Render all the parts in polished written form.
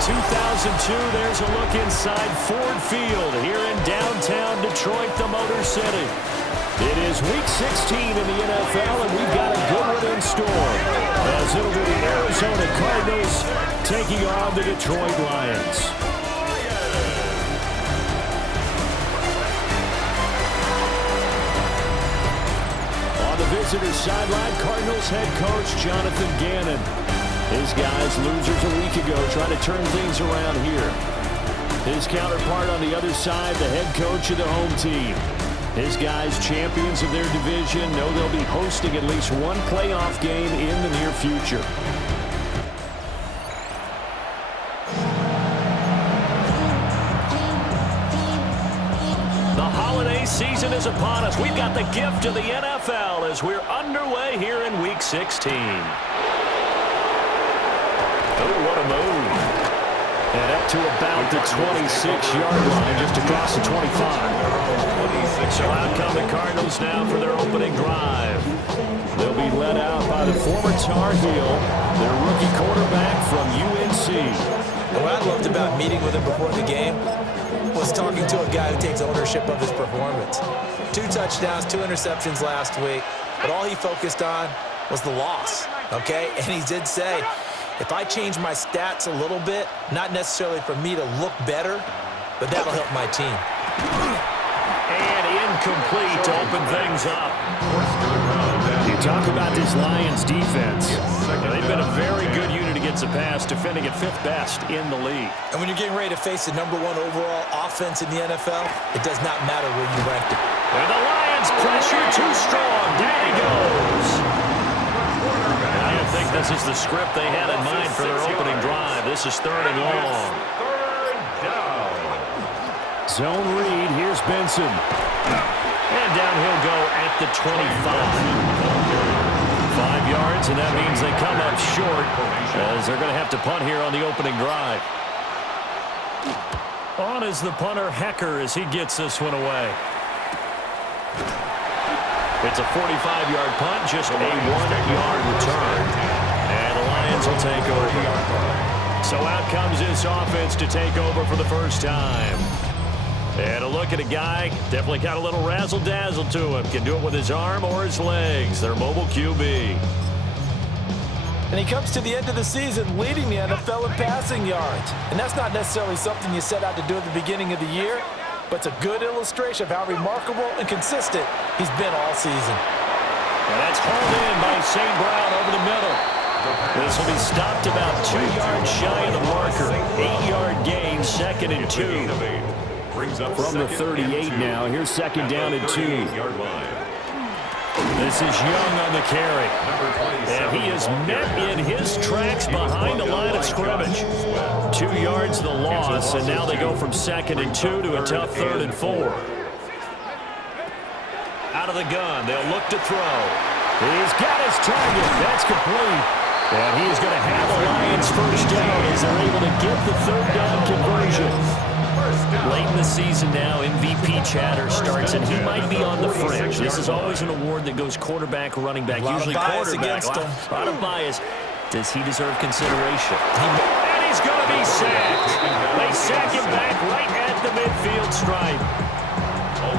2002, there's a look inside Ford Field here in downtown Detroit, the Motor City. It is Week 16 in the NFL, and we've got a good one in store, as it'll be the Arizona Cardinals taking on the Detroit Lions. On the visitor's sideline, Cardinals head coach Jonathan Gannon. His guys, losers a week ago, trying to turn things around here. His counterpart on the other side, the head coach of the home team. His guys, champions of their division, know they'll be hosting at least one playoff game in the near future. The holiday season is upon us. We've got the gift of the NFL as we're underway here in Week 16. Oh, what a move. And up to about the 26-yard line, just across the 25. So out come the Cardinals now for their opening drive. They'll be led out by the former Tar Heel, their rookie quarterback from UNC. What I loved about meeting with him before the game was talking to a guy who takes ownership of his performance. 2 touchdowns, 2 interceptions last week, but all he focused on was the loss, okay? And he did say, if I change my stats a little bit, not necessarily for me to look better, but that'll help my team. And incomplete to open things up. You talk about this Lions defense. They've been a very good unit against the pass, defending at 5th best in the league. And when you're getting ready to face the #1 overall offense in the NFL, it does not matter where you rank it. And the Lions pressure too strong. Down he goes. I think this is the script they had in mind for their opening drive. This is 3rd and long. Zone read. Here's Benson. And down he'll go at the 25. 5 yards, and that means they come up short as they're going to have to punt here on the opening drive. On is the punter, Hecker, as he gets this one away. It's a 45-yard punt, just a 1-yard return. And the Lions will take over. So out comes this offense to take over for the first time. And a look at a guy, definitely got a little razzle-dazzle to him. Can do it with his arm or his legs. Their mobile QB. And he comes to the end of the season leading the NFL in passing yards. And that's not necessarily something you set out to do at the beginning of the year, but it's a good illustration of how remarkable and consistent he's been all season. And that's hauled in by St. Brown over the middle. This will be stopped about 2 yards shy of the marker. 8-yard gain, 2nd and 2. From the 38 now, here's 2nd down and 2. This is Young on the carry. And he is met in his tracks behind the line of scrimmage. 2 yards the loss, and now they go from 2nd and 2 to a tough 3rd and 4. Out of the gun, they'll look to throw. He's got his target. That's complete. And he is going to have the Lions first down as they're able to get the 3rd down conversion. Late in the season now, MVP chatter starts, and he might be on the fringe. This is always an award that goes quarterback, running back, usually quarterback. A lot of bias. Does he deserve consideration? And he's going to be sacked. They sack him back right at the midfield stripe.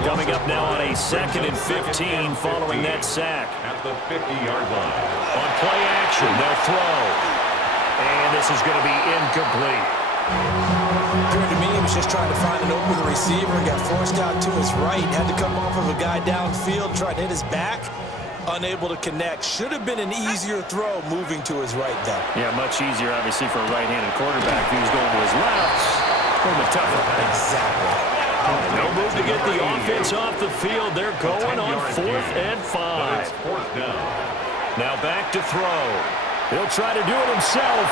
Coming up now on a 2nd and 15 following that sack. At the 50-yard line. On play action, they'll throw. And this is going to be incomplete. Appeared to me he was just trying to find an open receiver and got forced out to his right. Had to come off of a guy downfield, trying to hit his back. Unable to connect. Should have been an easier throw moving to his right, though. Yeah, much easier, obviously, for a right-handed quarterback. If he was going to his left, a little bit tougher. Exactly. No move to get the offense off the field. They're going on 4th and 5. Now back to throw. He'll try to do it himself.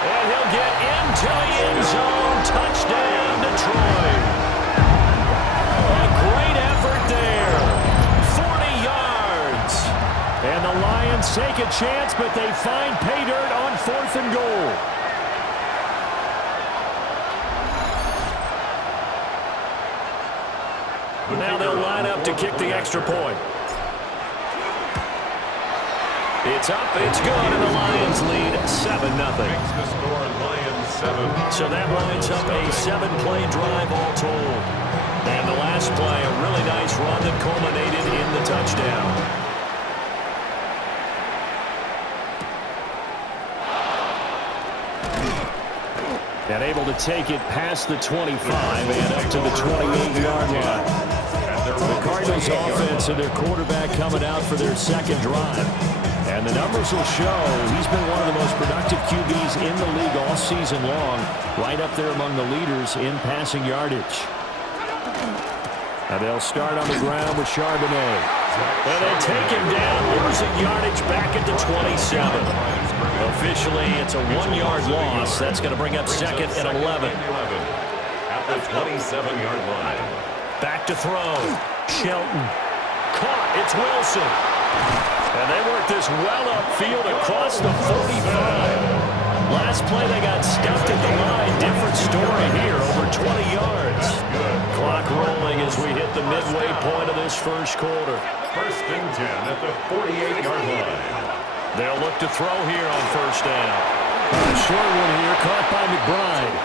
And he'll get into the end zone. Touchdown, Detroit. A great effort there. 40 yards. And the Lions take a chance, but they find pay dirt on 4th and goal. Now they'll line up to kick the extra point. It's up, it's good, and the Lions lead 7-0. Makes the score Lions 7. So that lines up a 7-play drive all told. And the last play, a really nice run that culminated in the touchdown. And able to take it past the 25 and up to the 28-yard line. The Cardinals offense and their quarterback coming out for their second drive. And the numbers will show he's been one of the most productive QBs in the league all season long, right up there among the leaders in passing yardage. And they'll start on the ground with Charbonnet. And they take him down, losing yardage back at the 27. Officially, it's a 1-yard loss. That's going to bring up second and 11. At the 27-yard line. Back to throw. Shelton. Caught. It's Wilson. And they work this well upfield across the 45. Last play, they got stuffed at the line. Different story here, over 20 yards. Clock rolling as we hit the midway point of this first quarter. First and 10 at the 48-yard line. They'll look to throw here on first down. A short one here, caught by McBride.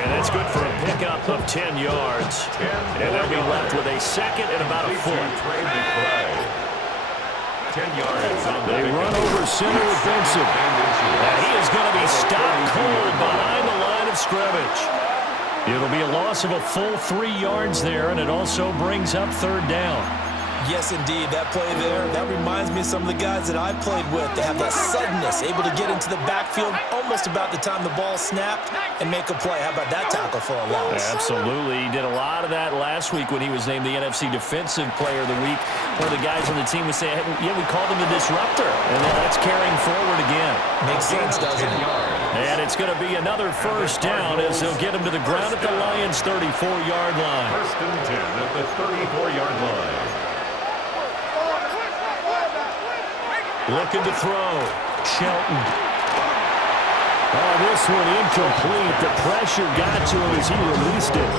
And that's good for a pickup of 10 yards. And they'll be left with a second and about a foot. 10 yards on the They run over center with Benson. And he is going to be stopped cold behind the line of scrimmage. It'll be a loss of a full 3 yards there, and it also brings up third down. Yes, indeed. That play there, that reminds me of some of the guys that I played with. They have that suddenness, able to get into the backfield almost about the time the ball snapped and make a play. How about that tackle for a loss? Absolutely. He did a lot of that last week when he was named the NFC Defensive Player of the Week. One of the guys on the team would say, hey, yeah, we called him the disruptor. And then that's carrying forward again. Makes sense, doesn't it? And it's going to be another first down as they'll get him to the ground at the Lions' 34-yard line. First and 10 at the 34-yard line. Looking to throw. Shelton. Oh, this one incomplete. The pressure got to him as he released it.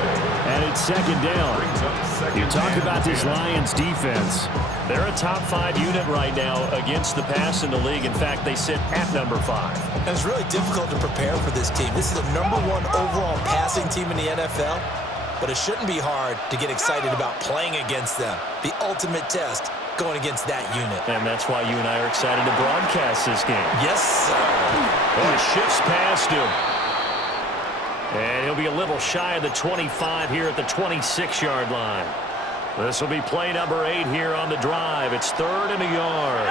And it's second down. You talk about this Lions defense. They're a top 5 unit right now against the pass in the league. In fact, they sit at number 5. And it's really difficult to prepare for this team. This is the number 1 overall passing team in the NFL. But it shouldn't be hard to get excited about playing against them. The ultimate test going against that unit. And that's why you and I are excited to broadcast this game. Yes, sir. Oh, he shifts past him. And he'll be a little shy of the 25 here at the 26-yard line. This will be play number 8 here on the drive. It's third and a yard.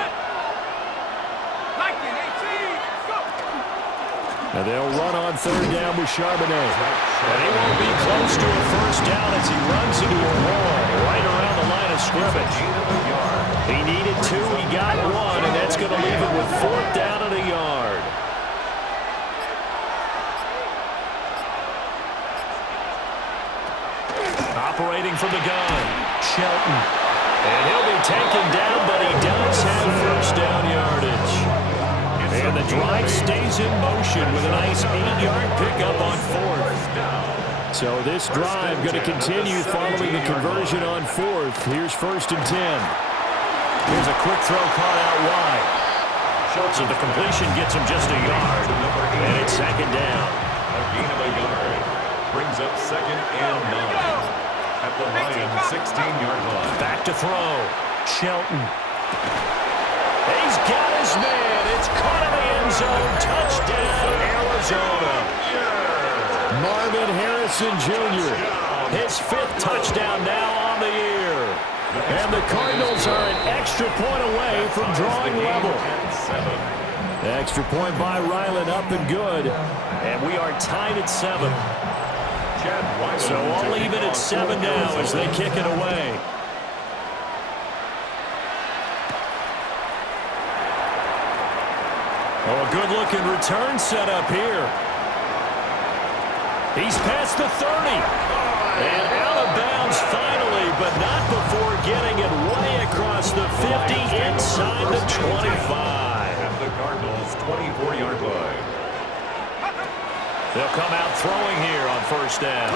And they'll run on third down with Charbonnet. And he won't be close to a first down as he runs into a wall right around the line of scrimmage. He needed 2, he got 1, and that's going to leave him with fourth down and a yard. Operating from the gun, Shelton. And he'll be taken down, but he does have first down yardage. And the drive stays in motion with a nice 8-yard pickup on fourth. So this drive going to continue following the conversion on fourth. Here's first and 10. Here's a quick throw caught out wide. So the completion gets him just a yard. And it's second down. A gain of a yard. Brings up second and 9. At the Lions' 16-yard line. Back to throw. Shelton. He's got his man. It's caught in the end zone. Touchdown, Arizona. Marvin Harrison Jr. His 5th touchdown now on the year. And the Cardinals are an extra point away from drawing level. Extra point by Ryland, up and good. And we are tied at 7. So all even at 7 now as they kick it away. Oh, a good-looking return set up here. He's past the 30. And out of bounds finally, but not before getting it way across the 50 inside the 25. At the Cardinals' 24-yard line. They'll come out throwing here on first down.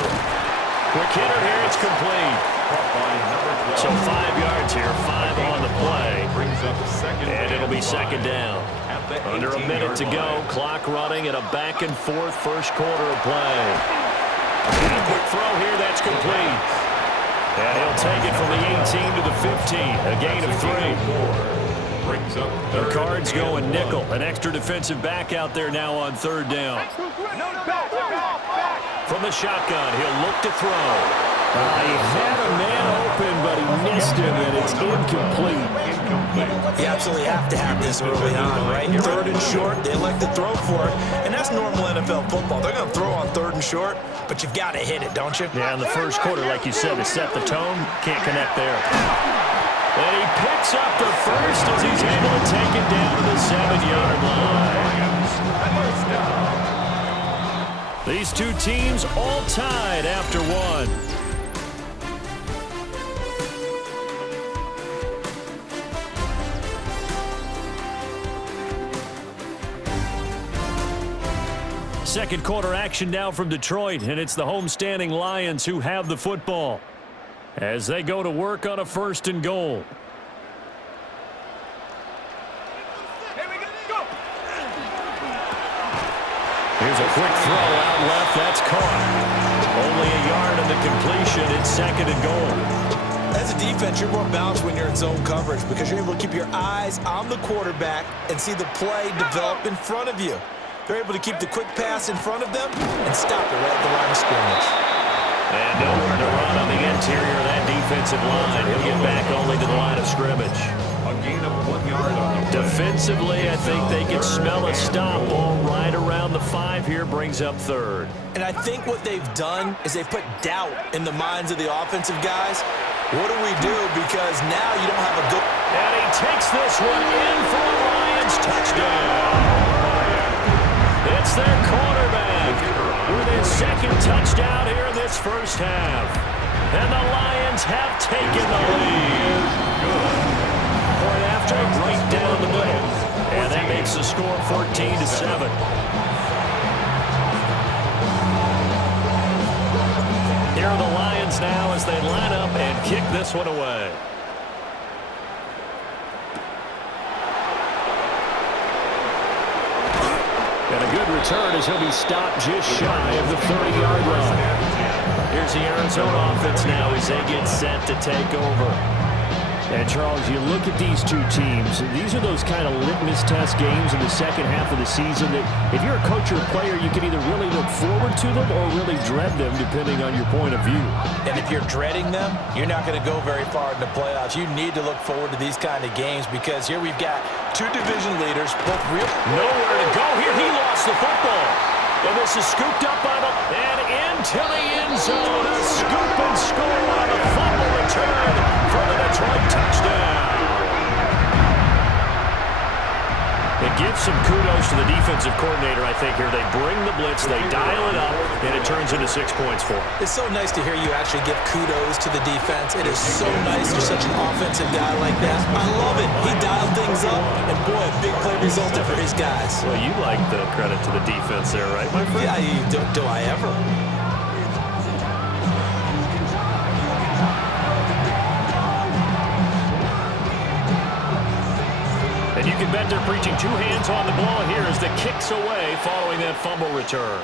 Quick hitter here, it's complete. caught by number 12. So 5 yards here, 5 on the play. Brings up second And it'll be 5 second down. at the Under a minute to 18-yard go. line. Clock running and a back and forth first quarter of play. And a quick throw here, that's complete. And he'll take it from the 18 to the 15. A gain of 3. Brings up The Cards going nickel. An extra defensive back out there now on third down. From the shotgun, he'll look to throw. He had a man open, but he missed him, and it's incomplete. You absolutely have to have this early on, right? Third and short, they elect to throw for it, and that's normal NFL football. They're going to throw on third and short, but you've got to hit it, don't you? Yeah, in the first quarter, like you said, to set the tone, can't connect there. And he picks up the first as he's able to take it down to the 7-yard line. These two teams all tied after one. Second quarter action now from Detroit, and it's the homestanding Lions who have the football as they go to work on a 1st and goal. Here's a quick throw out left. That's caught. Only a yard on the completion. It's 2nd and goal. As a defense, you're more balanced when you're in zone coverage because you're able to keep your eyes on the quarterback and see the play develop in front of you. They're able to keep the quick pass in front of them and stop it right at the line of scrimmage. And nowhere to run on the interior of that defensive line. He'll get back only to the line of scrimmage. A gain of 1 yard on the play. Defensively, I think they can smell a stop ball right around the 5 here. Brings up 3rd. And I think what they've done is they put doubt in the minds of the offensive guys. What do we do? Because now you don't have a good... And he takes this one in for a Lions touchdown. It's their quarterback with his 2nd touchdown here in this first half. And the Lions have taken the lead. Point after, right down the middle. And that makes the score 14-7. Here are the Lions now as they line up and kick this one away. And a good return as he'll be stopped just shy of the 30-yard line. Here's the Arizona offense now as they get set to take over. And, Charles, you look at these two teams, these are those kind of litmus test games in the second half of the season that if you're a coach or a player, you can either really look forward to them or really dread them, depending on your point of view. And if you're dreading them, you're not going to go very far in the playoffs. You need to look forward to these kind of games because here we've got two division leaders, both real... Nowhere to go here. He lost the football. And this is scooped up by the... And into the end zone. A scoop and score on a fumble return for the Detroit touchdown. It gives some kudos to the defensive coordinator, I think, here. They bring the blitz, they dial it up, and it turns into 6 points for them. It's so nice to hear you actually give kudos to the defense. It is so nice you're such an offensive guy like that. I love it. He dialed things up, and boy, a big play resulted for his guys. Well, you like the credit to the defense there, right, my friend? Yeah, do I ever? And you can bet they're preaching 2 hands on the ball here as the kick's away following that fumble return.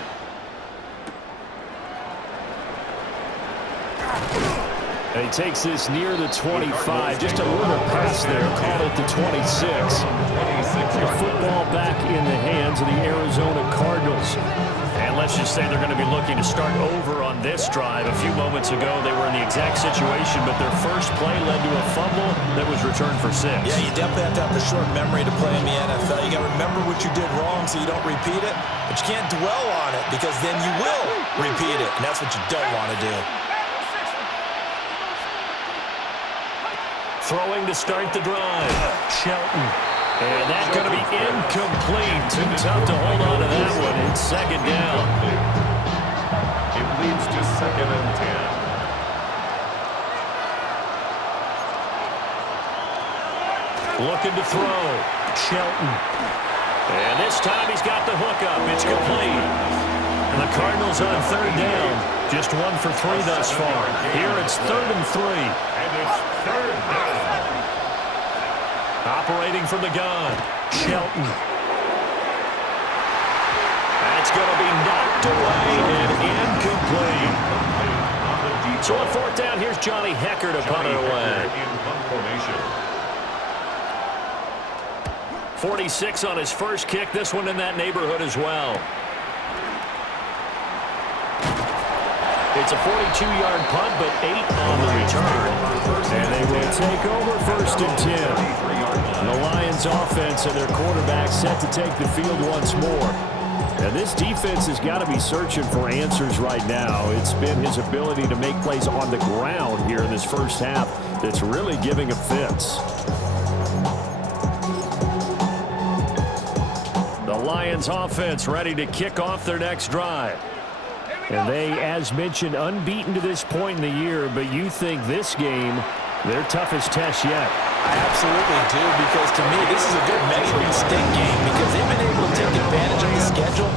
And he takes this near the 25. Just a little pass there. Called it the 26. The football back in the hands of the Arizona Cardinals. And let's just say they're going to be looking to start over on this drive. A few moments ago, they were in the exact situation, but their first play led to a fumble that was returned for 6. Yeah, you definitely have to have a short memory to play in the NFL. You got to remember what you did wrong so you don't repeat it, but you can't dwell on it because then you will repeat it, and that's what you don't want to do. Throwing to start the drive. Shelton. And that's going to be incomplete. Too tough to hold on to that one. It's 2nd down. It leads to 2nd and 10. Looking to throw. Shelton. And this time he's got the hook up. It's complete. The Cardinals on third down. Just 1 for 3 thus far. Here it's 3rd and 3. And it's 3rd down. Operating from the gun, Shelton. That's going to be knocked away and incomplete. So on 4th down, here's Johnny Hekker to punt it away. In punt formation. 46 on his first kick. This one in that neighborhood as well. It's a 42-yard punt, but 8 on the return. And they will take over 1st and 10. The Lions offense and their quarterback set to take the field once more. And this defense has got to be searching for answers right now. It's been his ability to make plays on the ground here in this first half that's really giving him fits. The Lions offense ready to kick off their next drive. And they, as mentioned, unbeaten to this point in the year, but you think this game, their toughest test yet. I absolutely do, because to me, this is a good measuring stick game because they've been able to take advantage of the schedule.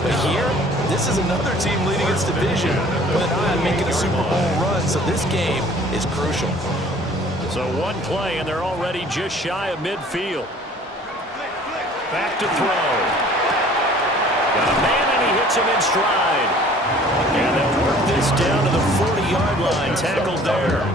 But here, this is another team leading its division with an eye on making a Super Bowl run, so this game is crucial. So one play, and they're already just shy of midfield. Back to throw. Got a man, and he hits him in stride. And they'll work this down to the 40-yard line, tackled there.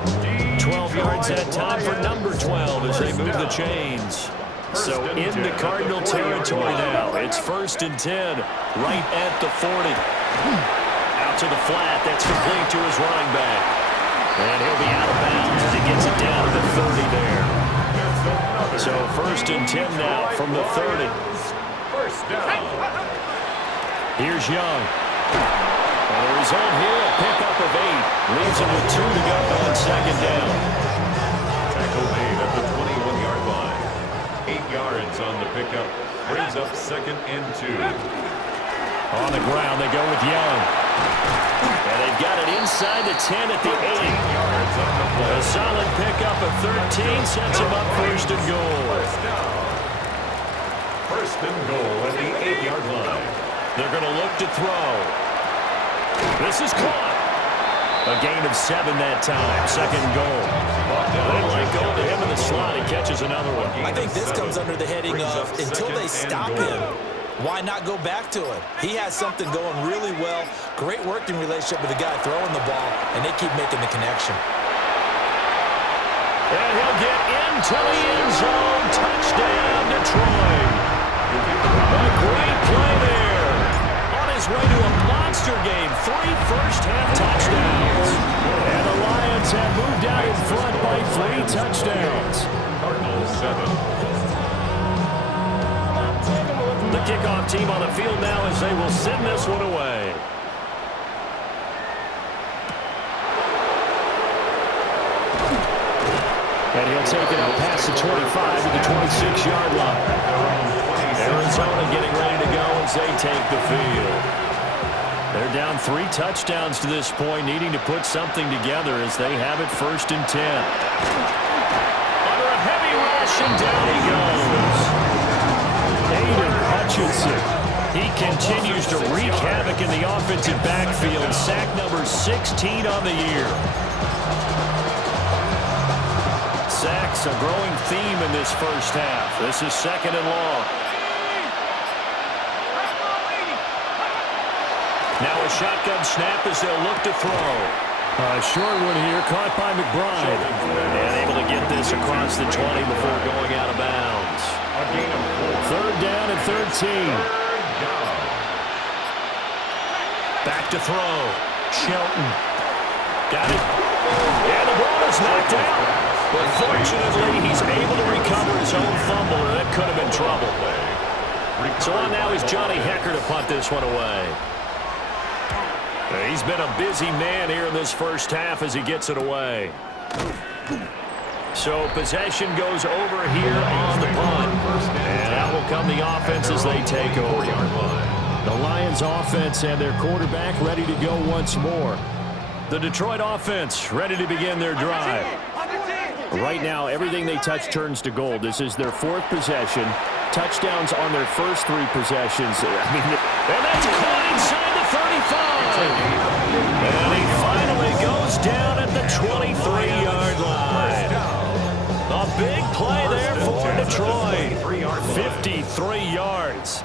12 yards that time for number 12 as they move the chains. So into Cardinal territory now. It's 1st and 10, right at the 40. Out to the flat, that's complete to his running back. And he'll be out of bounds as he gets it down to the 30 there. So 1st and 10 now from the 30. First down. Here's Young. And the result here, a pickup of 8. Leaves him with 2 to go on 2nd down. Tackle made at the 21-yard line. 8 yards on the pickup. Brings up 2nd and 2. On the ground, they go with Young. And they've got it inside the 10 at the 8. Yards on the play. A solid pickup of 13 sets him up 1st and goal. First down. 1st and goal at the 8-yard line. They're going to look to throw. This is caught. A gain of 7 that time. 2nd goal. They let go to him in the slot. He catches another one. I think this comes under the heading of until they stop him, why not go back to him? He has something going really well. Great working relationship with the guy throwing the ball, and they keep making the connection. And he'll get into the end zone. Touchdown, Detroit. A great play there. On his way to a monster game. 3 first-half touchdowns. And the Lions have moved out in front by 3 touchdowns. Cardinals 7. The kickoff team on the field now as they will send this one away. And he'll take it up past the 25 to the 26-yard line. Arizona getting ready to go as they take the field. They're down 3 touchdowns to this point, needing to put something together as they have it 1st and 10. Under a heavy rush, and down he goes. Aiden Hutchinson. He continues to wreak havoc in the offensive backfield. Sack number 16 on the year. Sacks a growing theme in this first half. This is 2nd and long. Now a shotgun snap as they'll look to throw. A short one here, caught by McBride. And able to get this across the 20 before going out of bounds. 3rd down and 13. Back to throw. Shelton. Got it. And the ball is knocked out. But fortunately, he's able to recover his own fumble, and that could have been trouble. So on now is Johnny Hekker to punt this one away. He's been a busy man here in this first half as he gets it away. So possession goes over here on the punt. And out will come the offense as they take over. The Lions offense and their quarterback ready to go once more. The Detroit offense ready to begin their drive. Right now, everything they touch turns to gold. This is their 4th possession. Touchdowns on their first 3 possessions. And that's caught inside the 30. And he finally goes down at the 23-yard line. A big play there for Detroit. 53 yards.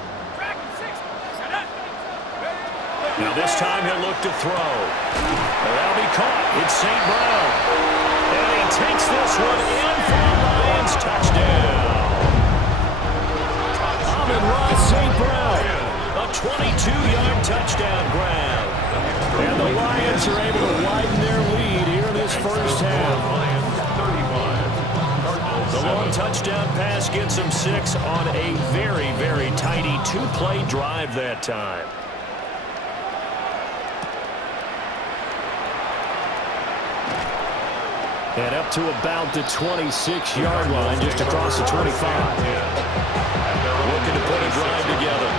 Now this time he'll look to throw. That'll be caught. It's St. Brown. And he takes this one in for the Lions. Touchdown. Amon-Ra St. Brown. A 22-yard touchdown grab. And the Lions are able to widen their lead here in this first half. The long touchdown pass gets them 6 on a very, very tidy two-play drive that time. And up to about the 26-yard line, just across the 25. Looking to put a drive together.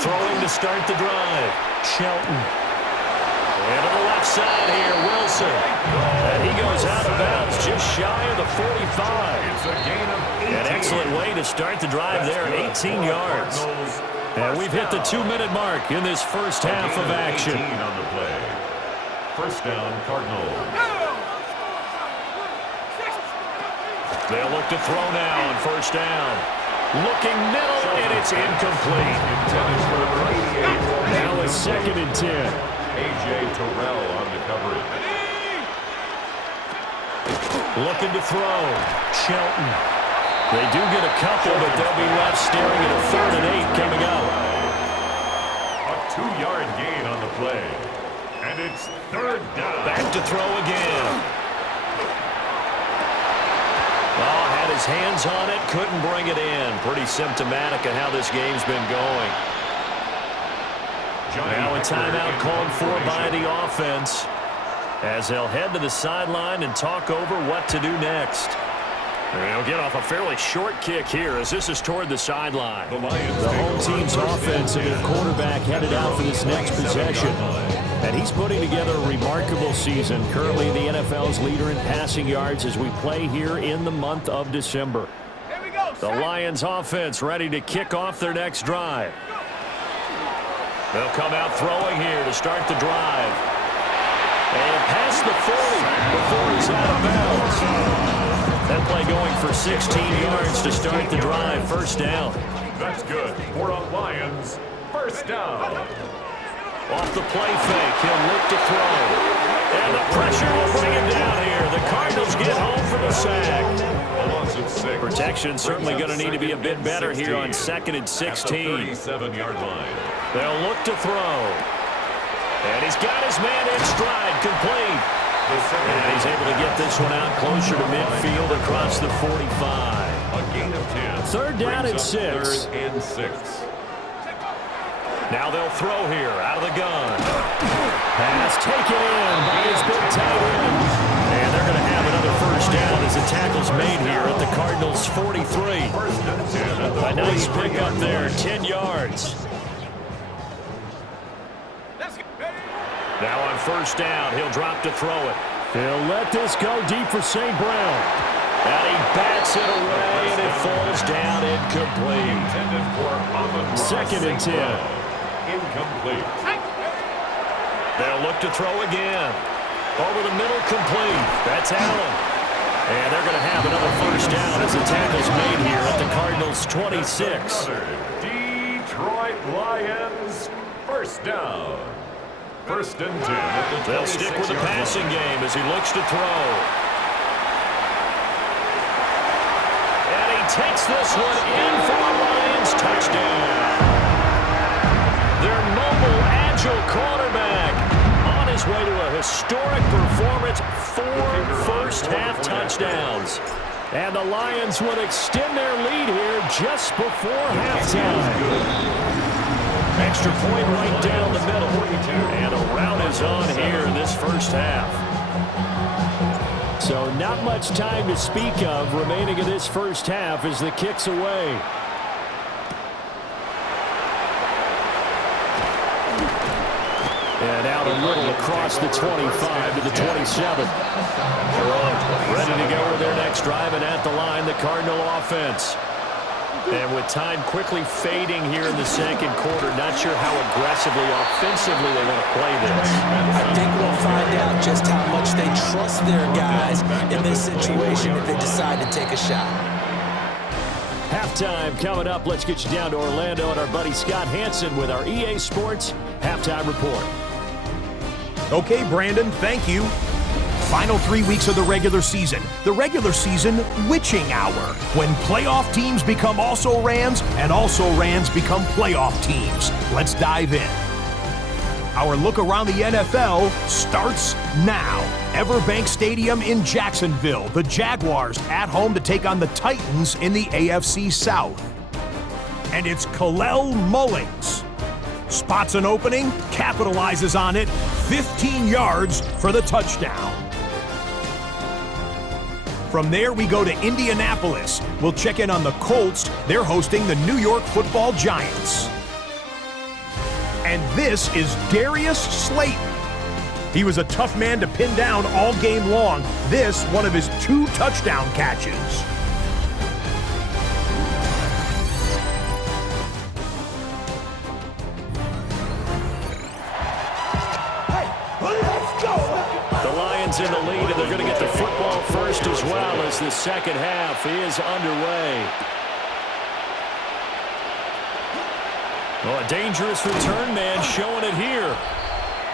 Throwing to start the drive. Shelton. And to the left side here, Wilson. And he goes out of bounds just shy of the 45. It's a gain of 18. An excellent way to start the drive there at 18 yards. And we've hit the 2-minute mark in this first half of action. 18 on the play. First down, Cardinals. They'll look to throw now on first down. Looking middle, and it's incomplete. Intended for 88. Now it's 2nd and 10. A.J. Terrell on the coverage. Looking to throw. Shelton. They do get a couple, but they'll be left staring at a 3rd and 8 coming up. A 2-yard gain on the play. And it's 3rd down. Back to throw again. Oh, had his hands on it, couldn't bring it in. Pretty symptomatic of how this game's been going. Now a timeout called for by the offense as they'll head to the sideline and talk over what to do next. They'll get off a fairly short kick here as this is toward the sideline. The home team's offense and their quarterback headed out for this next possession. And he's putting together a remarkable season, currently the NFL's leader in passing yards as we play here in the month of December. The Lions offense ready to kick off their next drive. They'll come out throwing here to start the drive. And past the 40 before he's out of bounds. That play going for 16 yards to start the drive. First down. That's good for the Lions. First down. Off the play fake, he'll look to throw. And the pressure will bring him down here. The Cardinals get home for the sack. A loss of 6. Protection certainly going to need to be a bit better here on 2nd and 16. 37-yard line. They'll look to throw. And he's got his man in stride, complete. And he's able to get this one out closer to midfield across the 45. A gain of 10. 3rd down and 6. 3rd and 6. Now they'll throw here out of the gun. Pass taken in by his big tight end. And they're going to have another first down as the tackle's made here at the Cardinals' 43. A nice pickup there, 10 yards. Now on first down, he'll drop to throw it. He'll let this go deep for St. Brown. And he bats it away, and it falls down incomplete. Intended for Amon-Ra 2nd and 10. Incomplete. They'll look to throw again. Over the middle, complete. That's Allen. And they're going to have another first down as the tackle's made here at the Cardinals' 26. Detroit Lions, first down. 1st and 10 at the 26-yard line. They'll stick with the passing game as he looks to throw. And he takes this one in for a Lions touchdown. Their mobile, agile quarterback on his way to a historic performance, 4 first-half touchdowns. And the Lions will extend their lead here just before halftime. Extra point right down the middle. And a rout is on here in this first half. So not much time to speak of remaining in this first half as the kick's away. And And out a little across the 25 to the 27. Ready to go with their next drive, and at the line, the Cardinal offense. And with time quickly fading here in the second quarter, not sure how aggressively, offensively they want to play this. I think we'll find out just how much they trust their guys in this situation if they decide to take a shot. Halftime coming up. Let's get you down to Orlando and our buddy Scott Hansen with our EA Sports Halftime Report. Okay, Brandon, thank you. Final 3 weeks of the regular season. The regular season witching hour, when playoff teams become also-rans and also-rans become playoff teams. Let's dive in. Our look around the NFL starts now. Everbank Stadium in Jacksonville. The Jaguars at home to take on the Titans in the AFC South. And it's Kalel Mullings. Spots an opening, capitalizes on it, 15 yards for the touchdown. From there, we go to Indianapolis. We'll check in on the Colts. They're hosting the New York Football Giants. And this is Darius Slayton. He was a tough man to pin down all game long. This, one of his 2 touchdown catches. In the lead, and they're going to get the football first as well as the second half is underway. Well, a dangerous return man showing it here.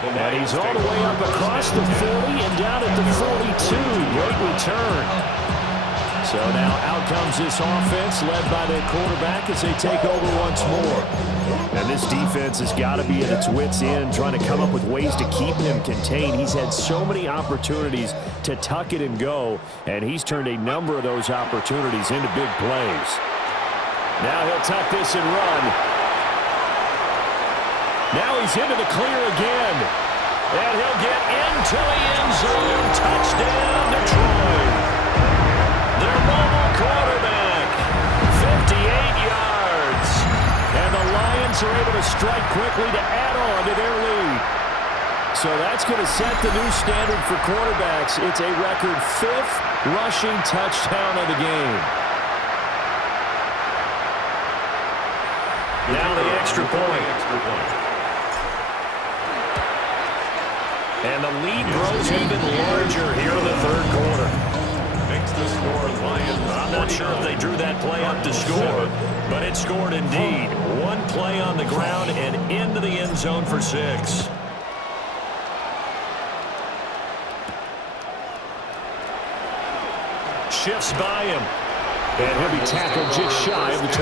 And he's all the way up across the 40 and down at the 42. Great return. So now out comes this offense led by their quarterback as they take over once more. And this defense has got to be at its wits' end, trying to come up with ways to keep him contained. He's had so many opportunities to tuck it and go, and he's turned a number of those opportunities into big plays. Now he'll tuck this and run. Now he's into the clear again. And he'll get into the end zone. Touchdown, Detroit. Their mobile quarterback, 58 yards. And the Lions are able to strike quickly to add on to their lead. So that's going to set the new standard for quarterbacks. It's a record 5th rushing touchdown of the game. Now the extra point. And the lead grows even larger here in the third quarter. Makes the score Lions. I'm not sure if they drew that play up to score, but it scored indeed. One play on the ground and into the end zone for 6. Shifts by him, and he'll be tackled just shy of the 25.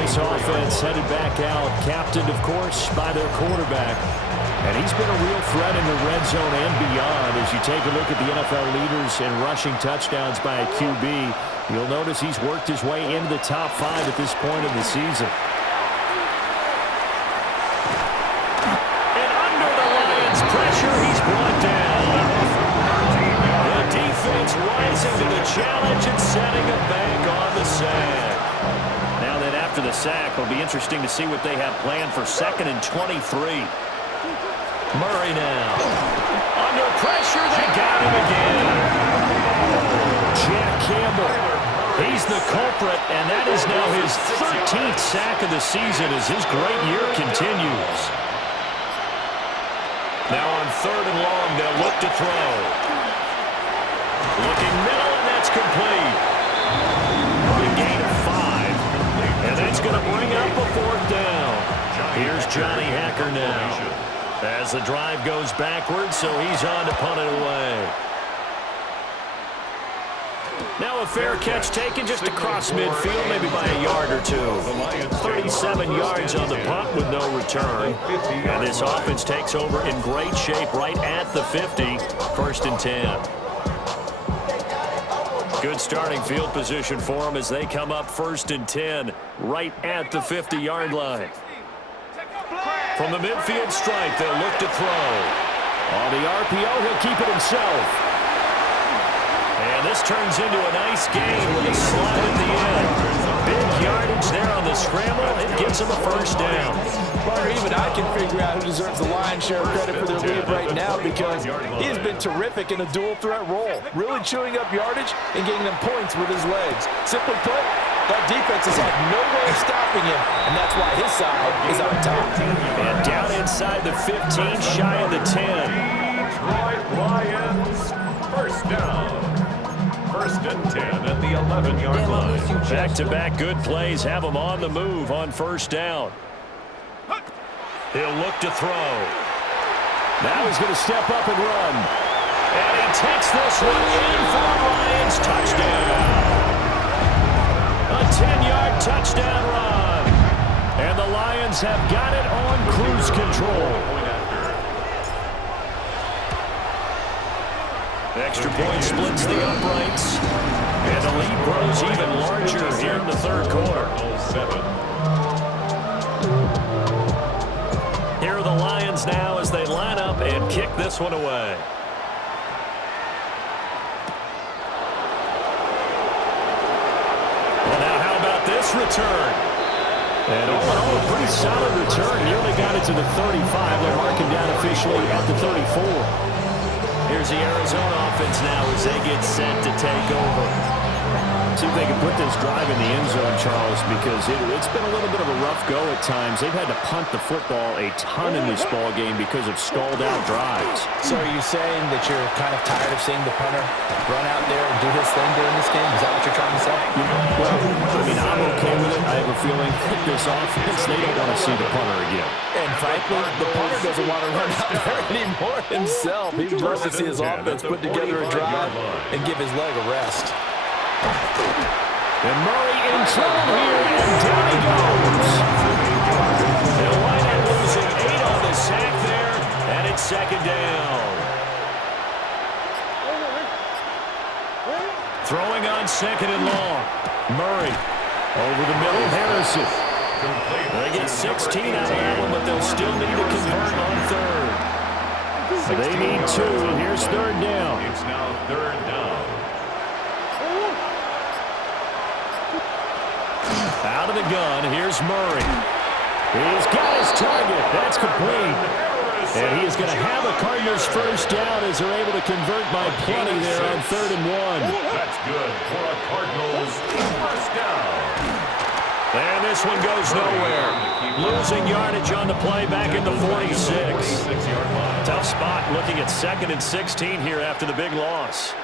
This offense headed back out, captained, of course, by their quarterback. And he's been a real threat in the red zone and beyond. As you take a look at the NFL leaders in rushing touchdowns by a QB, you'll notice he's worked his way into the top 5 at this point of the season. And under the Lions' pressure, he's brought down. The defense rising to the challenge and setting a bank on the sack. Now then, after the sack, it'll be interesting to see what they have planned for 2nd and 23. Murray now. Under pressure, they got him again. Jack Campbell. He's the culprit, and that is now his 13th sack of the season as his great year continues. Now on 3rd and long, they'll look to throw. Looking middle, and that's complete. A gain of 5. And that's going to bring up a 4th down. Here's Johnny Hekker now. As the drive goes backwards, so he's on to punt it away. Now a fair catch taken just across midfield, maybe by a yard or 2. 37 yards on the punt with no return. And this offense takes over in great shape right at the 50, 1st and 10. Good starting field position for them as they come up 1st and 10, right at the 50-yard line. From the midfield stripe, they'll look to throw. On the RPO, he'll keep it himself. And And this turns into a nice gain with a slide at the end. Big yardage there on the scramble. It gets him a first down. Partner, even I can figure out who deserves the lion's share of credit for their lead right now because he has been terrific in a dual threat role, really chewing up yardage and getting them points with his legs. Simply put, that defense has had no way of stopping him, and that's why his side is on top. And down inside the 15, shy of the 10. Detroit Lions, first down. First and 10 at the 11-yard line. Back-to-back good plays have him on the move on first down. He'll look to throw. Now he's going to step up and run. And he takes this one in for the Lions. Touchdown. A 10-yard touchdown run. And the Lions have got it on cruise control. Extra point splits the uprights. And the lead grows even larger here in the third quarter. Here are the Lions now as they line up and kick this one away. Well, now how about this return? And all in all, a pretty solid return. Nearly got it to the 35. They're marking down officially at the 34. Here's the Arizona offense now as they get set to take over. See if they can put this drive in the end zone, Charles, because it's been a little bit of a rough go at times. They've had to punt the football a ton in this ball game because of stalled-out drives. So are you saying that you're kind of tired of seeing the punter run out there and do his thing during this game? Is that what you're trying to say? Well, I mean, I'm okay with it. I have a feeling that this offense, they don't want to see the punter again. And frankly, the punter doesn't want to run out there anymore himself. He wants to see his offense put together a drive and give his leg a rest. And Murray in trouble here, and down he goes. They'll wind up losing 8 on the sack there, and it's second down. Throwing on second and long. Murray over the middle, Harrison. They get 16 out of that one, but they'll still need to convert on third. They need 2. Here's third down. It's now third down. Out of the gun, here's Murray. He's got his target. That's complete. And he is going to have a Cardinals first down as they're able to convert by plenty there on 3rd and 1. That's good for a Cardinals first down. And this one goes nowhere. Losing yardage on the play back in the 46. Tough spot looking at 2nd and 16 here after the big loss.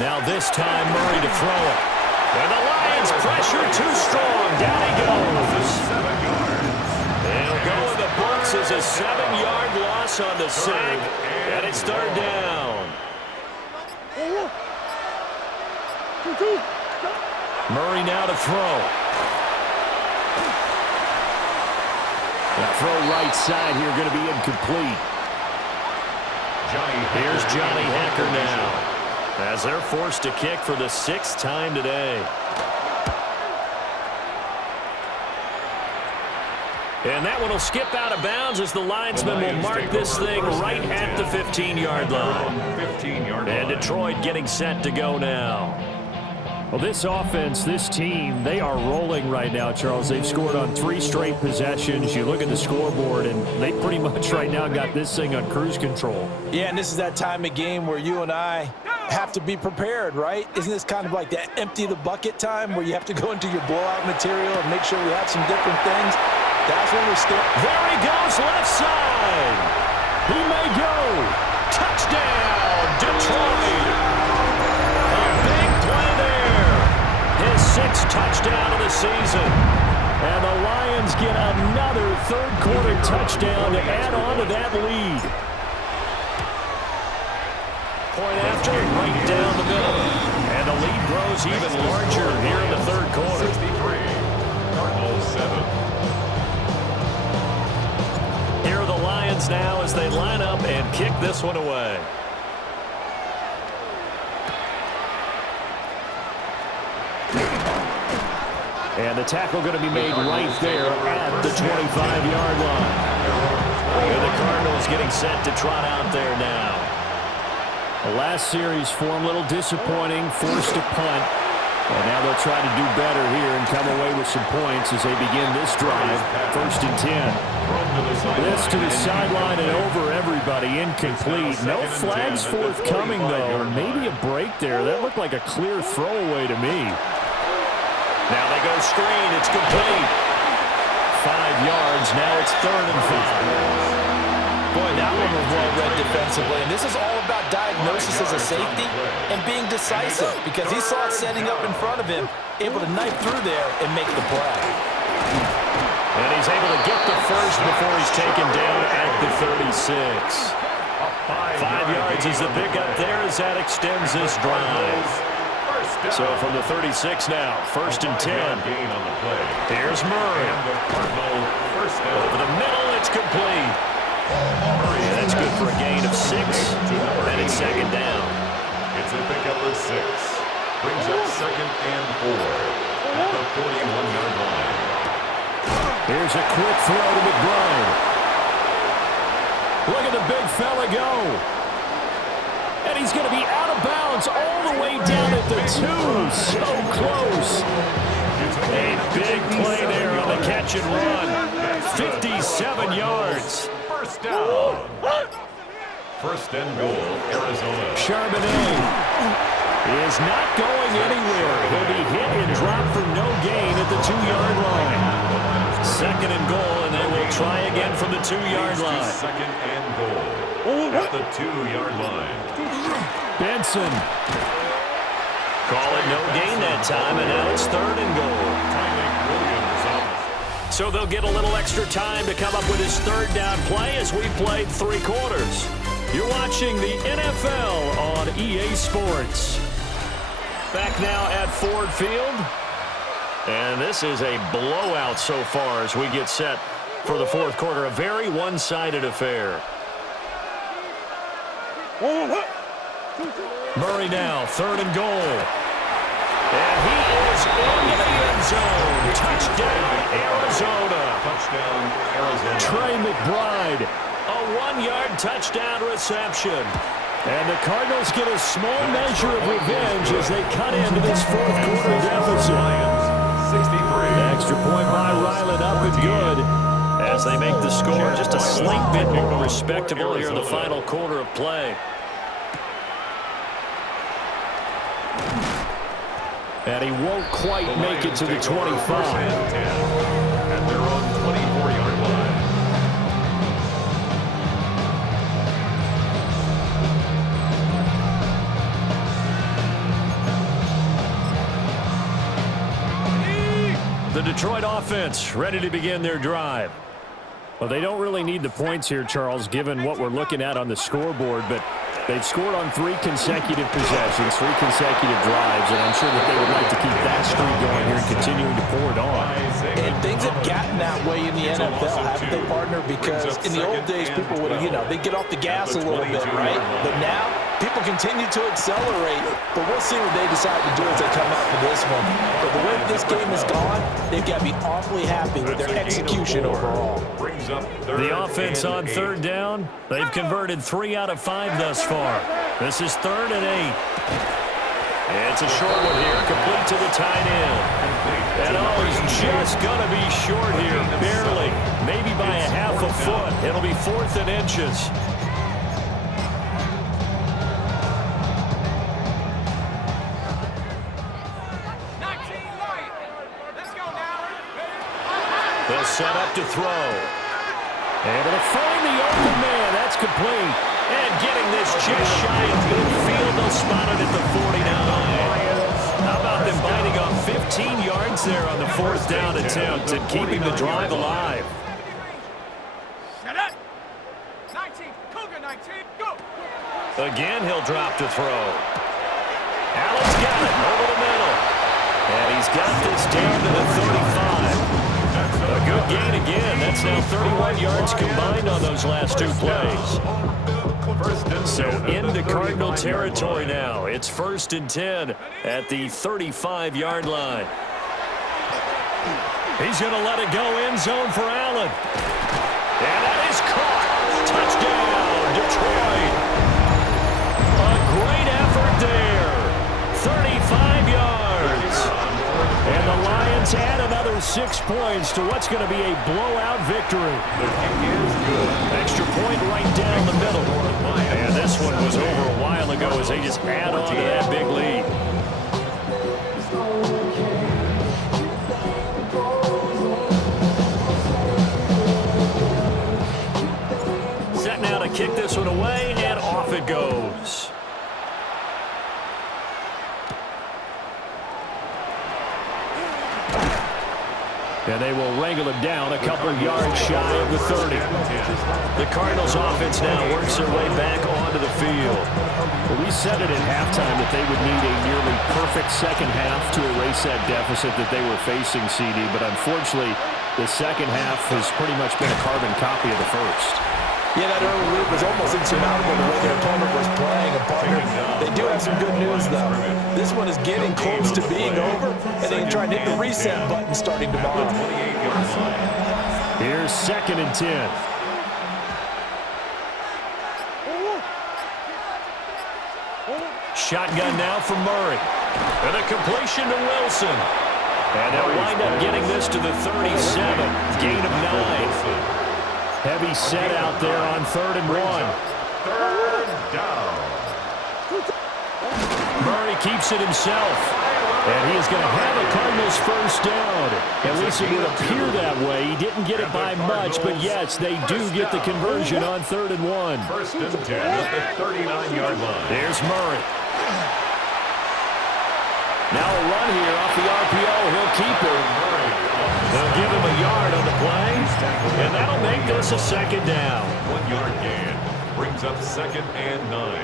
Now this time Murray to throw it. And the Lions pressure too strong. Down he goes. They'll go in the books as a 7-yard loss on the sack. And it's third down. Murray now to throw. Now throw right side here going to be incomplete. Here's Johnny Hekker now, as they're forced to kick for the 6th time today. And that one will skip out of bounds as the linesman will mark this thing right at the 15-yard line. And Detroit getting set to go now. Well, this offense, this team, they are rolling right now, Charles. They've scored on 3 straight possessions. You look at the scoreboard, and they pretty much right now got this thing on cruise control. Yeah, and this is that time of game where you and I have to be prepared, right? Isn't this kind of like that empty the bucket time where you have to go into your blowout material and make sure we have some different things? That's when we're still. There he goes, left side. He may go. Touchdown, Detroit. A big play there. His 6th touchdown of the season. And the Lions get another third-quarter touchdown to add on to that lead. Point after, right down the middle. And the lead grows even larger here in the third quarter. 63, Cardinals 7. Here are the Lions now as they line up and kick this one away. And the tackle going to be made right there at the 25-yard line. And the Cardinals getting set to trot out there now. The last series for him, a little disappointing, forced a punt. And now they'll try to do better here and come away with some points as they begin this drive. 1st and 10. This to the sideline and over everybody. Incomplete. No flags forthcoming, though. Maybe a break there. That looked like a clear throwaway to me. Now they go screen. It's complete. 5 yards. Now it's 3rd and 5. Boy, that one was well read defensively. And this is all about diagnosis as a safety and being decisive because he saw it setting up in front of him, able to knife through there and make the play. And he's able to get the first before he's taken down at the 36. 5 yards is the pickup there as that extends this drive. So from the 36 now, 1st and 10. Here's Murray. Over the middle, it's complete. Yeah, that's good for a gain of 6. And it's 2nd down. It's a pickup of 6. Brings up 2nd and 4 at the 41-yard line. Here's a quick throw to McBride. Look at the big fella go. And he's going to be out of bounds all the way down at the 2. So close. A big play there on the catch and run. 57 yards. First down. 1st and goal, Arizona. Charbonnet is not going anywhere. He'll be hit and dropped for no gain at the 2-yard line. 2nd and goal, and they will try again from the 2-yard line. 2nd and goal at the 2-yard line. Benson. Call it no gain that time, and now it's 3rd and goal. So they'll get a little extra time to come up with his 3rd down play as we played 3 quarters. You're watching the NFL on EA Sports. Back now at Ford Field. And this is a blowout so far as we get set for the 4th quarter. A very one-sided affair. Murray now, 3rd and goal. And he is in the end zone. Touchdown, Arizona. Touchdown, Arizona. Trey McBride, a 1-yard touchdown reception. And the Cardinals get a small measure of revenge as they cut into this 4th quarter deficit. 63. An extra point by Ryland up and good as they make the score just a slight bit more respectable here in the final quarter of play. And he won't quite make it to the 25. At their own 24-yard line. The Detroit offense ready to begin their drive. Well, they don't really need the points here, Charles, given what we're looking at on the scoreboard, but they've scored on 3 consecutive possessions, 3 consecutive drives, and I'm sure that they would like to keep that streak going here and continuing to pour it on. And things have gotten that way in the NFL, haven't they, partner? Because in the old days, people would, they'd get off the gas a little bit, right? But now, people continue to accelerate, but we'll see what they decide to do as they come out for this one. But the way this game has gone, they've got to be awfully happy with their execution overall. The offense on 3rd down, they've converted 3 out of 5 thus far. This is 3rd and 8. It's a short one here, complete to the tight end. And he's just going to be short here, barely, maybe by a half a foot. It'll be 4th and inches. They'll set up to throw. Able to find the open man. That's complete. And getting this just shy of midfield. They'll spot it at the 49. How about them biting off 15 yards there on the 4th down attempt and keeping the drive alive? 19, Cougar 19, go! Again, he'll drop to throw. Allen's got it over the middle. And he's got this down to the 35. A good gain again. That's now 31 yards combined on those last 2 plays. So into Cardinal territory now. It's 1st and 10 at the 35-yard line. He's going to let it go end zone for Allen. And that is caught. Touchdown, Detroit. A 6 points to what's going to be a blowout victory. The kick is good. Extra point right down the middle. And this one was over a while ago as they just add on to that big lead. Set now to kick this one away, and off it goes. And they will wrangle him down a couple of yards shy of the 30. The Cardinals offense now works their way back onto the field. Well, we said it at halftime that they would need a nearly perfect second half to erase that deficit that they were facing, CD. But unfortunately, the second half has pretty much been a carbon copy of the first. Yeah, that early lead was almost insurmountable the way their opponent was playing. And partner, they do have some good news, though. This one is getting close to being over, and they can try and hit the reset button starting tomorrow. Here's 2nd and 10. Shotgun now for Murray. And a completion to Wilson. And they'll wind up getting this to the 37. Gain of 9. Heavy set out there on 3rd and 1. 3rd down. Murray keeps it himself. And he is going to have a Cardinals first down. At least it would appear that way. He didn't get it by much, but yes, they do get the conversion on 3rd and 1. 1st and 10 at the 39-yard line. There's Murray. Now a run here off the RPO. He'll keep it. They'll give him a yard on the play, and that'll make this a 2nd down. 1-yard gain brings up 2nd and 9.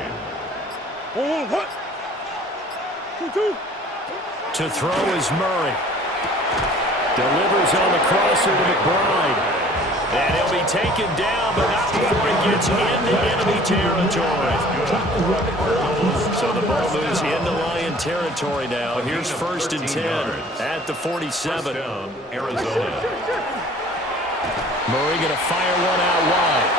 To throw is Murray. Delivers on the crosser to McBride. And he'll be taken down, but not before he gets into enemy territory. So the ball moves into Lion territory now. Here's 1st and 10 at the 47. Down, Arizona. Murray going to fire one out wide.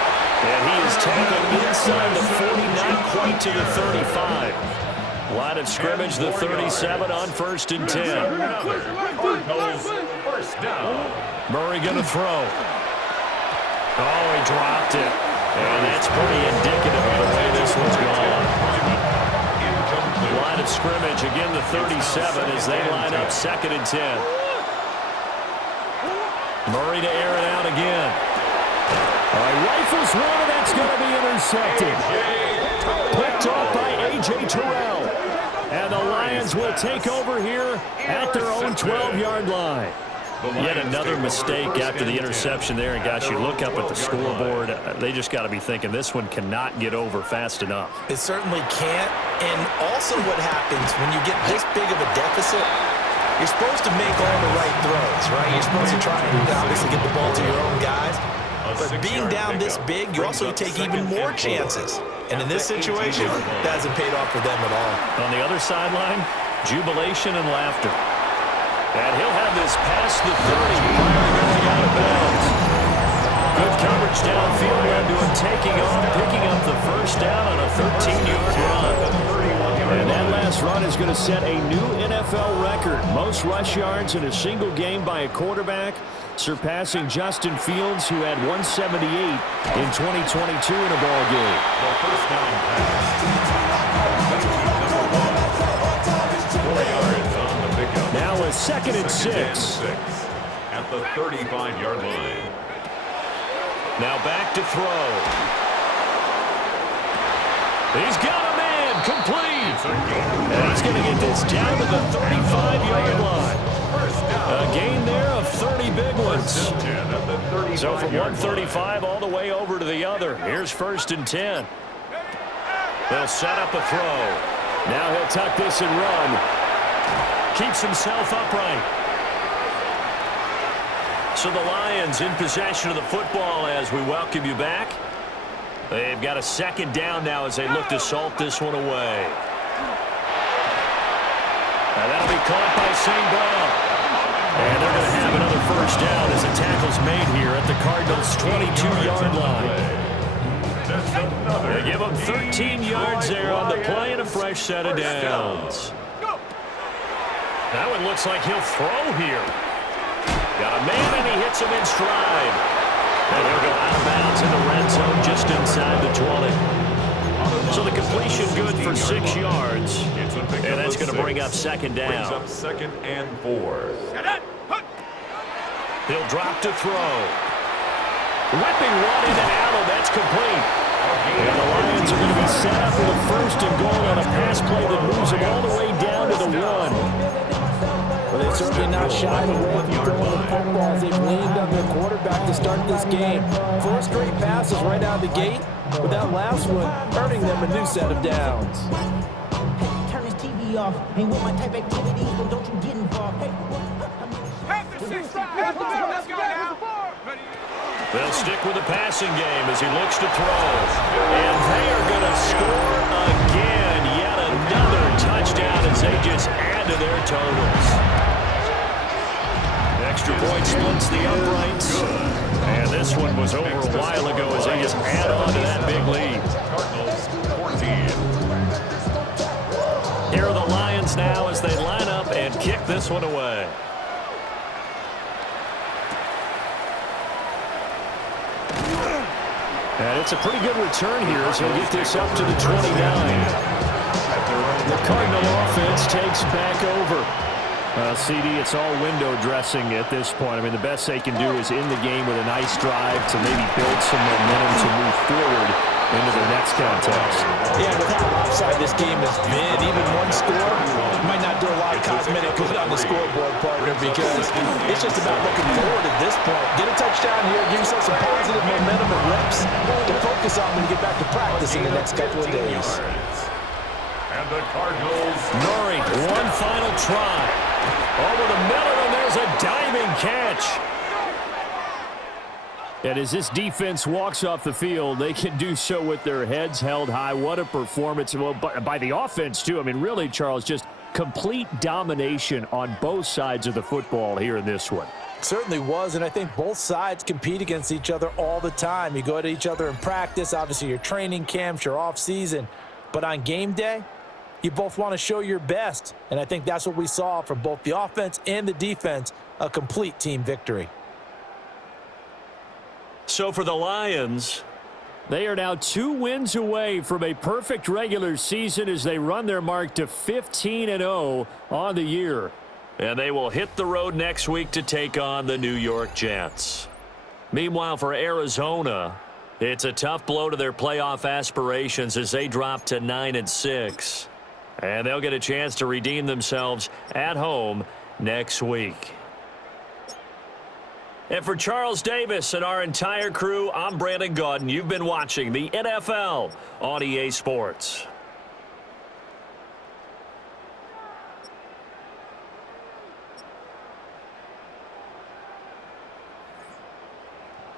And he is tackled inside the 40, not quite to the 35. Line of scrimmage, the 37 on 1st and 10. Cardinals, 1st down. Murray going to throw. Oh, he dropped it. And that's pretty indicative of the way this one's gone. Line of scrimmage, again the 37 as they line up 2nd and 10. Murray to air it out again. All right, rifles one, and that's going to be intercepted. Picked off by A.J. Terrell. And the Lions will take over here at their own 12-yard line. Yet another mistake after the interception there, and guys, you look up at the scoreboard, they just got to be thinking this one cannot get over fast enough. It certainly can't. And also what happens when you get this big of a deficit, you're supposed to make all the right throws, right? You're supposed to try and obviously get the ball to your own guys. But being down this big, you also take even more chances. And in this situation, that hasn't paid off for them at all. On the other sideline, jubilation and laughter. And he'll have this past the 30 prior to going out of bounds. Good coverage downfield led to him taking off, picking up the 1st down on a 13-yard run. And that last run is going to set a new NFL record. Most rush yards in a single game by a quarterback, surpassing Justin Fields, who had 178 in 2022 in a ball game. The 1st down pass. Now a 2nd and 6. At the 35-yard line. Now back to throw. He's got a man complete. And he's going to get this down to the 35-yard line. A gain there of 30 big ones. So from 135 all the way over to the other. Here's 1st and 10. They'll set up a throw. Now he'll tuck this and run. Keeps himself upright. So the Lions in possession of the football as we welcome you back. They've got a 2nd down now as they look to salt this one away. Now that'll be caught by St. Brown. And they're going to have another 1st down as the tackle's made here at the Cardinals' 22-yard line. They give them 13 yards there on the play and a fresh set of downs. That one looks like he'll throw here. Got a man, and he hits him in stride. And he'll go out of bounds in the red zone just inside the 20. So the completion good for 6 yards. And that's going to bring up second down. Brings up 2nd and 4. He'll drop to throw. Whipping one in and out, and that's complete. And the Lions are going to be set up for the 1st and goal on a pass play that moves them all the way down to the 1. Well, they're certainly not shied away from throwing the football as they've leaned on their quarterback to start this game. 4 straight passes right out of the gate, with that last one earning them a new set of downs. Turn this TV off. Ain't with my type activities, but don't you get involved. Hey, Let's go now. They'll stick with the passing game as he looks to throw. And they are going to score again. Yet another touchdown as they just add to their totals. Extra point splits the uprights. And this one was over a while ago as they just add on to that big lead. Cardinals 14. Here are the Lions now as they line up and kick this one away. And it's a pretty good return here as he'll get this up to the 29. The Cardinal offense takes back over. CD, it's all window dressing at this point. I mean, the best they can do is in the game with a nice drive to maybe build some momentum to move forward into the next contest. Yeah, with how lopsided this game has been, even one score might not do a lot of cosmetic good on the scoreboard, partner, because it's just about looking forward at this point. Get a touchdown here, give yourself some positive momentum and reps to focus on when you get back to practice in the next couple of days. And the Cardinals. Murray, one final try. Over the middle, and there's a diving catch. And as this defense walks off the field, they can do so with their heads held high. What a performance. Well, by the offense, too. I mean, really, Charles, just complete domination on both sides of the football here in this one. Certainly was, and I think both sides compete against each other all the time. You go at each other in practice, obviously your training camps, your off-season. But on game day, you both want to show your best. And I think that's what we saw from both the offense and the defense, a complete team victory. So for the Lions, they are now 2 wins away from a perfect regular season as they run their mark to 15-0 on the year. And they will hit the road next week to take on the New York Jets. Meanwhile, for Arizona, it's a tough blow to their playoff aspirations as they drop to 9-6. And they'll get a chance to redeem themselves at home next week. And for Charles Davis and our entire crew, I'm Brandon Gaudin. You've been watching the NFL on EA Sports.